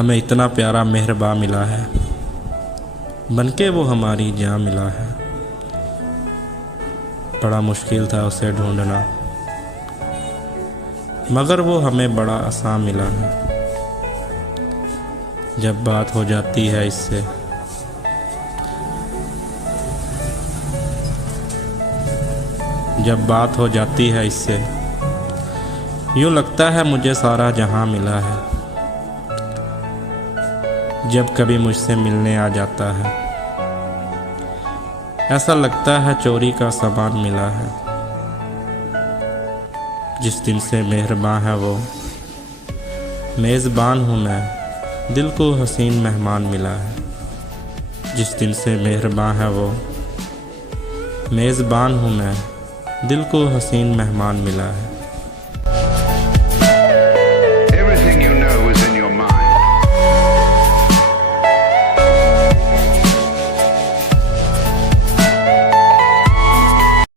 हमें इतना प्यारा मेहरबा मिला है, बनके वो हमारी जान मिला है। बड़ा मुश्किल था उसे ढूंढना, मगर वो हमें बड़ा आसान मिला है। जब बात हो जाती है इससे, जब बात हो जाती है इससे, यूँ लगता है मुझे सारा जहां मिला है। जब कभी मुझसे मिलने आ जाता है, ऐसा लगता है चोरी का सामान मिला है। जिस दिन से मेहरबान है वो, मेज़बान हूँ मैं, दिल को हसीन मेहमान मिला है। जिस दिन से मेहरबान है वो, मेज़बान हूँ मैं, दिल को हसीन मेहमान मिला है।